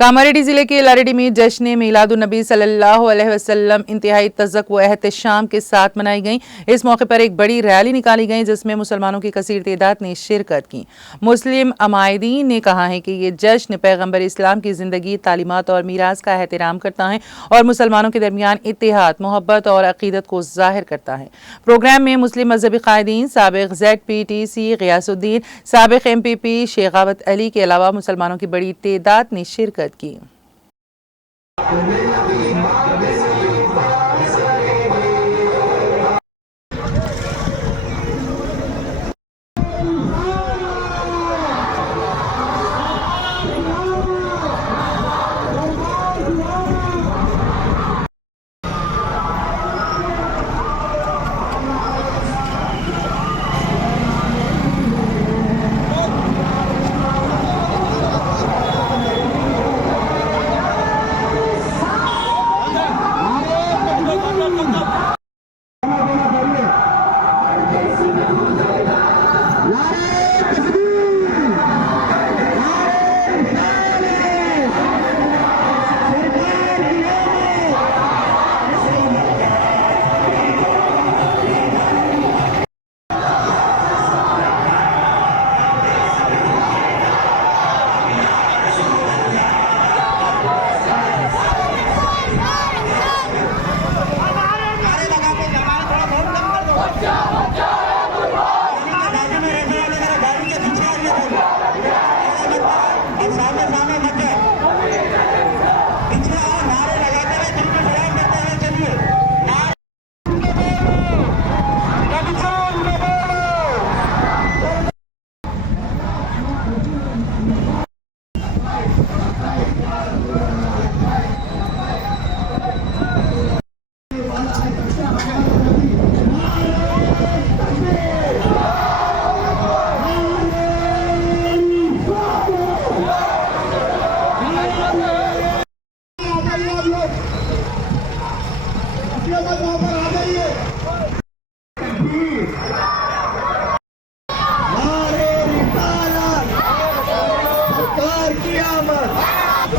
कामारेड्डी जिले के लारेडी में जश्न मीलादुन्नबी सल्लल्लाहु अलैहि वसल्लम इंतहाई तज़क्क व एहतशाम के साथ मनाई गई। इस मौके पर एक बड़ी रैली निकाली गई जिसमें मुसलमानों की कसीर तादाद ने शिरकत की। मुस्लिम अमायदीन ने कहा है कि ये जश्न पैगम्बर इस्लाम की ज़िंदगी, तालीमात और मीरास का एहतराम करता है और मुसलमानों के दरमियान इत्तेहाद, मोहब्बत और अक़ीदत को ज़ाहिर करता है। प्रोग्राम में मुस्लिम मजहबी कायदीन, साबिक़ ZPTC ग़ियासुद्दीन, साबिक़ MPP शेखावत अली के अलावा मुसलमानों की बड़ी तादाद ने शिरकत की।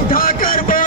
उठाकर